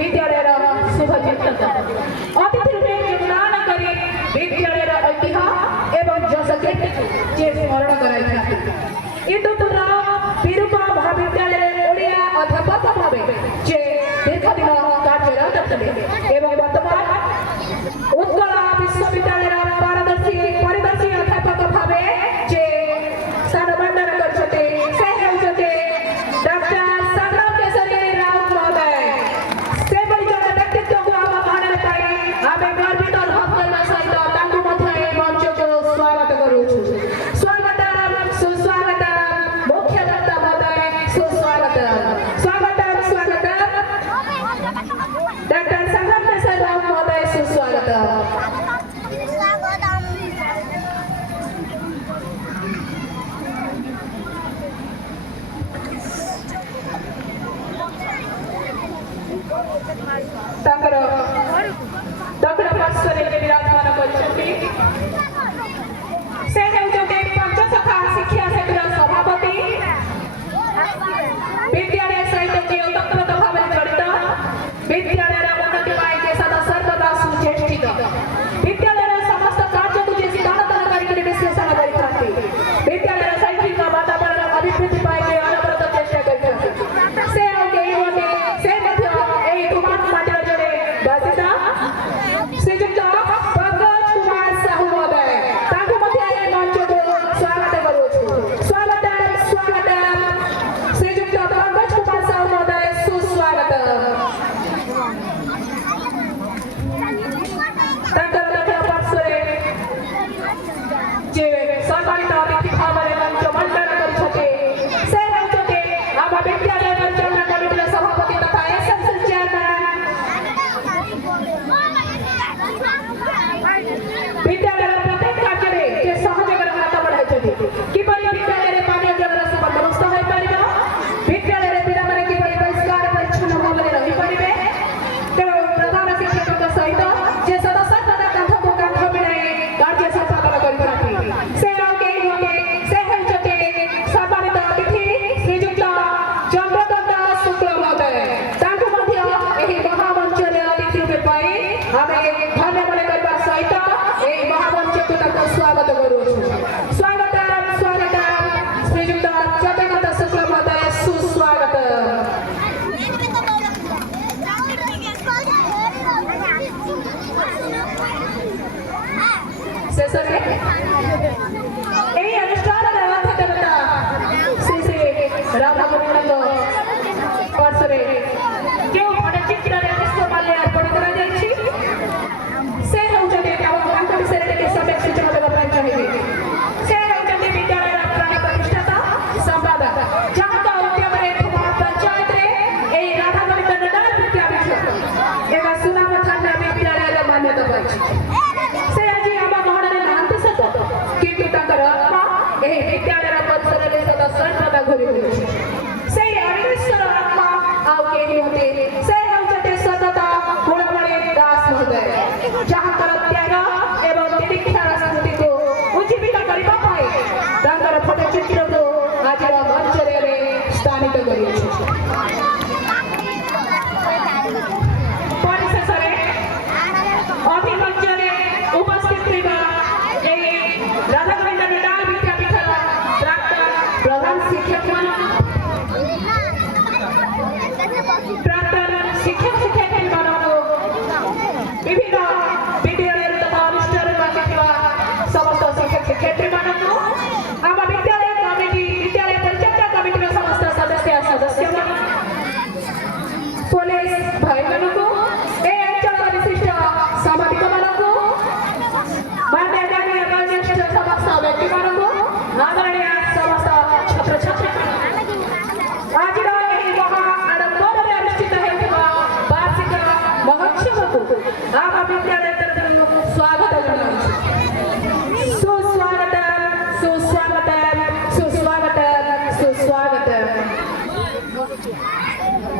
विद्यालय शुभ चिंतक अतिथि रूपे योगदान करी विद्यालय ऐतिह्य एवं जस कीर्ति स्मरण कराई इंदुपुर विरूपा महाविद्यालय ओडिया अध्यापक भावे जे दीर्घ दिन कार्यरत थे एवं वर्तमान उत्कल विश्वविद्यालय परिदर्शी अध्यापक भावे जे स्थान बंडन करछते से हेउछते डॉक्टर संग्राम केसरी राउत महोदय से बड़ी जन व्यक्तित्व को आम भाड़े पाई आमे गर्वित अनुभव करना सहित तांकु मध्य ए मंच को स्वागत करूछु स्वागतम सुस्वागतम मुख्य वक्ता महोदय सुस्वागतम स्वागतम स्वागतम डॉक्टर संग्राम केसरी राउत महोदय सुस्वागतम ताकर दक्षिण पार्श्वरे विराजमान करछन्ति से हेउछन्ति पंचसखा शिक्षा क्षेत्र सभापति विद्यालय सहित जे ओतप्रोत भावे जड़ित विद्यालय उन्नति पाई जे सदा सर्वदा सुचेष्टित विद्यालय समस्त कार्य को जे सिद्धांत करी विश्लेषण करिथांति विद्यालय शैक्षिक वातावरण अभिवृद्धि पाई जे अनवरत चेष्टा करिथांति से आगे होते से मध्य एई तुमान माटर जड़े बासिता श्रीयुक्त पंकज कुमार साहू महोदय तांको मध्य ए मंच को स्वागत करूछु स्वागतम स्वागतम श्रीयुक्त पंकज कुमार साहू महोदय सुस्वागतम तांकर दक्षिण पार्श्वरे जे सम्मानित अतिथि भावे मंच मंडन करछते से हेउछते आम विद्यालय परिचालना कमिटीर सभापति तथा एसएमसी चेयरमैन विद्यालय प्रत्येक कार्य जे सहयोग हाथ बढ़ाई किपरि विद्यालय पानी जलर बंदोबस्त हो पारिबो विद्यालय पिलामाने किपरि परिष्कार परिच्छन्न भाव रही पारिबे तेणु प्रधान शिक्षक सहित जे सदस्य कांध को कांध मिलाई कार्य संपादन करिथांति से आगे होते से हेउछते सम्मानित अतिथि श्रीयुक्त चंद्रकांत शुक्ल महोदय तांको मध्य एही महामंच रे अतिथि रूपे पाई आमे धन्य मन करबा सहित एही महामंच को ताको स्वागत करूछु स्वागतम स्वागतम श्रीयुक्त चंद्रकांत शुक्ल महोदय सुस्वागतम शेषरे एही अनुष्ठान अध्यक्षता श्री श्री रामभद्रानंद पार्श्वरे जो फटचित्र पुष्पमाल्य अर्पण करा जायछि से हेउछन्ति तांको विषय रे समेत सूचना देबा ପାଇଁ चाहेबे से हेउछन्ति विद्यालय प्राणी प्रतिष्ठाता संपादक जहाँ उद्यम रे पंचायत रे एही राधा गोविंद नंदन विद्यापीठ एवं सुनाम थाना विद्यालय रे मान्यता पाइछि से आज आम गहन रे नांति सत किंतु तांकर आत्मा एही विद्यालय परिसर रे सदा सर्वदा घुरी बुलुछि से अनिश्वर आत्मा आउ केही होते से हेउछन्ति सतत गुणमणि दास महोदय जहाँ त्याग एवं तितिक्षार स्मृति को उज्जीवित करबा पाई तांकर फटचित्र को आज मंच रे स्थानित करिछि परिशेषरे अभिमंच रे उपस्थित थिबा एई राधा गोविंद नंदन विद्यापीठर प्राक्तन प्रधान शिक्षक प्राक्तन शिक्षक शिक्षयित्री मानक विभिन्न विद्यालय तथा अनुष्ठान समस्त शिक्षक शिक्षयित्री मानक आम विद्यालय कमिटी विद्यालय परिचालन कमिटी समस्त सदस्य पुलिस भाई मानक ए अंचल विशिष्ट सामाजिक मानक मान्यगण्य वरिष्ठ समस्त व्यक्ति मानक आदरणीय समस्त छात्र छात्री आज महा आडंबर अनुष्ठित होता वार्षिक महोत्सव को आम विद्यालय